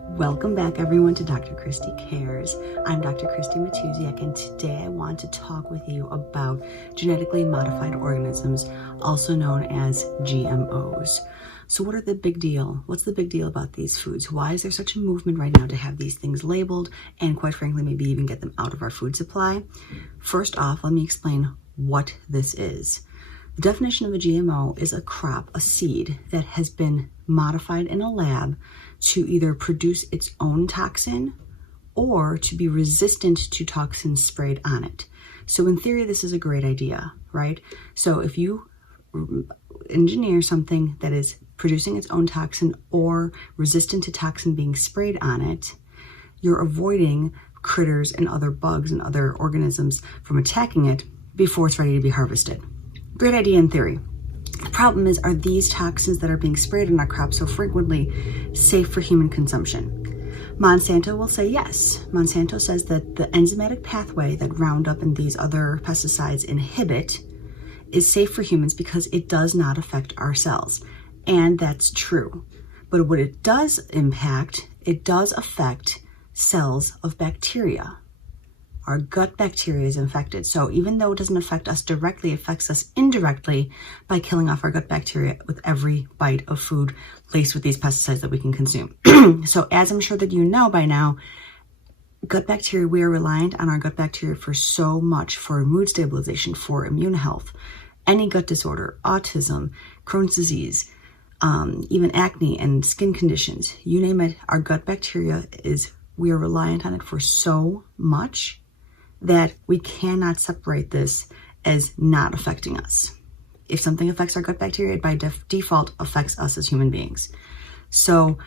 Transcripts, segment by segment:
Welcome back everyone to Dr. Christy Cares. I'm Dr. Christy Matuziak, and today I want to talk with you about genetically modified organisms, also known as GMOs. So what are the big deal? What's the big deal about these foods? Why is there such a movement right now to have these things labeled and, quite frankly, maybe even get them out of our food supply? First off, let me explain what this is. The definition of a GMO is a crop, a seed that has been modified in a lab to either produce its own toxin or to be resistant to toxins sprayed on it. So in theory, this is a great idea, right? So if you engineer something that is producing its own toxin or resistant to toxin being sprayed on it, you're avoiding critters and other bugs and other organisms from attacking it before it's ready to be harvested. Great idea in theory. The problem is, are these toxins that are being sprayed in our crops so frequently safe for human consumption? Monsanto will say yes. Monsanto says that the enzymatic pathway that Roundup and these other pesticides inhibit is safe for humans because it does not affect our cells. And that's true. But what it does impact, it does affect cells of bacteria. Our gut bacteria is infected. So even though it doesn't affect us directly, it affects us indirectly by killing off our gut bacteria with every bite of food laced with these pesticides that we can consume. So as I'm sure that you know by now, gut bacteria, we are reliant on our gut bacteria for so much, for mood stabilization, for immune health, any gut disorder, autism, Crohn's disease, even acne and skin conditions, you name it, our gut bacteria we are reliant on it for so much that we cannot separate this as not affecting us. If something affects our gut bacteria, it by default affects us as human beings. So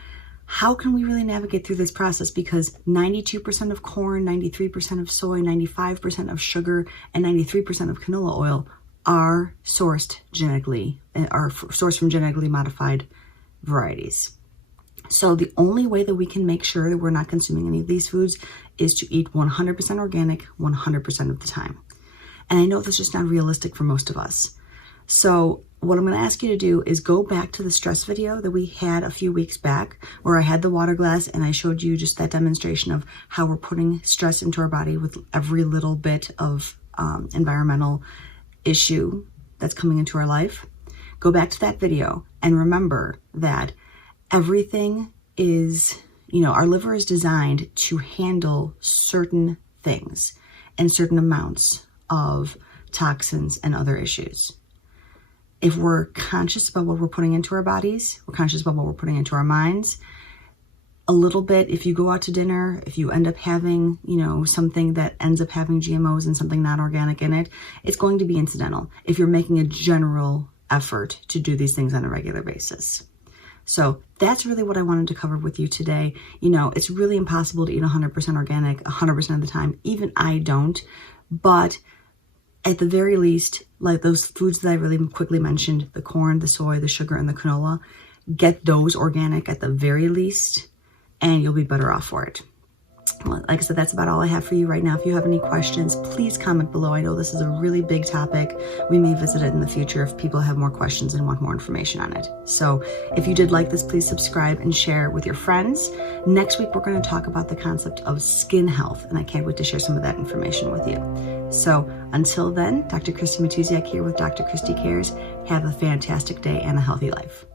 how can we really navigate through this process? Because 92% of corn, 93% of soy, 95% of sugar, and 93% of canola oil are sourced from genetically modified varieties. So the only way that we can make sure that we're not consuming any of these foods is to eat 100% organic 100% of the time. And I know this is just not realistic for most of us. So what I'm going to ask you to do is go back to the stress video that we had a few weeks back, where I had the water glass and I showed you just that demonstration of how we're putting stress into our body with every little bit of environmental issue that's coming into our life. Go back to that video and remember that everything is, our liver is designed to handle certain things and certain amounts of toxins and other issues. If we're conscious about what we're putting into our bodies, we're conscious about what we're putting into our minds, a little bit, if you go out to dinner, if you end up having, something that ends up having GMOs and something not organic in it, it's going to be incidental if you're making a general effort to do these things on a regular basis. So that's really what I wanted to cover with you today. It's really impossible to eat 100% organic 100% of the time. Even I don't. But at the very least, like those foods that I really quickly mentioned, the corn, the soy, the sugar, and the canola, get those organic at the very least, and you'll be better off for it. Well, like I said, that's about all I have for you right now. If you have any questions, please comment below. I know this is a really big topic. We may visit it in the future if people have more questions and want more information on it. So if you did like this, please subscribe and share with your friends. Next week, we're going to talk about the concept of skin health, and I can't wait to share some of that information with you. So until then, Dr. Christy Matuziak here with Dr. Christy Cares. Have a fantastic day and a healthy life.